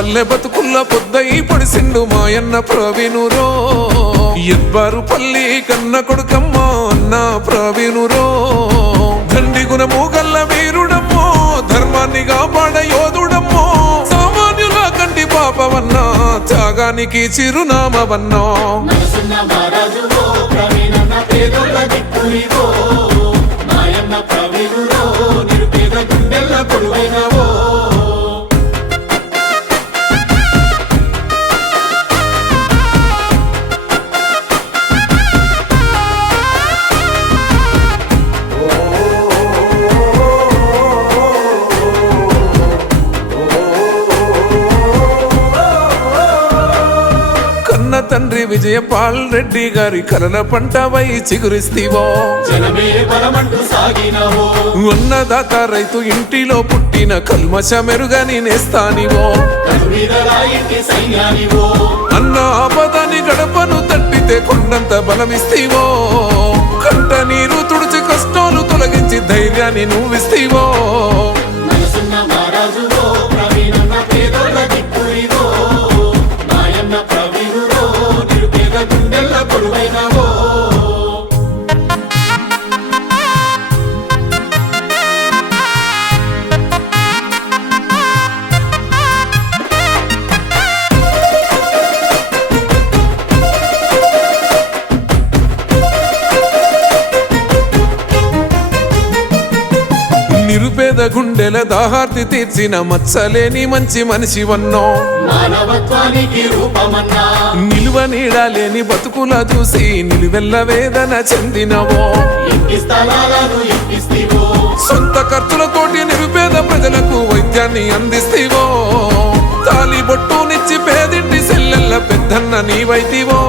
పల్లె బతుకుల్ల పొద్దై పొడిసిండు మాయన్న ప్రవీణురో ఎవ్వరు పల్లి కన్న కొడుకమ్మ అన్న ప్రవీణురో దండి గుణము గల్ల వీరుడమ్మో ధర్మాన్ని కాపాడ యోధుడమ్మో సామాన్యుల కంటి పాపవన్నా త్యాగానికి చిరునామవన్నా నిరుపేద గుండెల్ల కొడువైనవో తండ్రి విజయపాల్ రెడ్డి గారి కలల పంటవై చిగురిస్తివో ఉన్నదాత రైతు ఇంటిలో పుట్టిన కల్మష మెరుగని నేస్తానివో అన్న ఆపదని గడపను తట్టితే కొండంత బలమిస్తివో కంట నీరు తుడిచి కష్టాలు తొలగించి ధైర్యాన్ని నువ్విస్తివో నిరుపేద గుండెల దాహార్తి తీర్చిన మచ్చలేని మంచి మనిషి వన్నో నిలువ నీడలేని బతుకుల చూసి నిలువెల్ల వేదన చెందినవో సొంత ఖర్చులతోటి నిరుపేద ప్రజలకు వైద్యాన్ని అందిస్తేవో తాలి బొట్టునిచ్చి పేదింటి సెల్లెల్ల పెద్దన్న నీవైతివో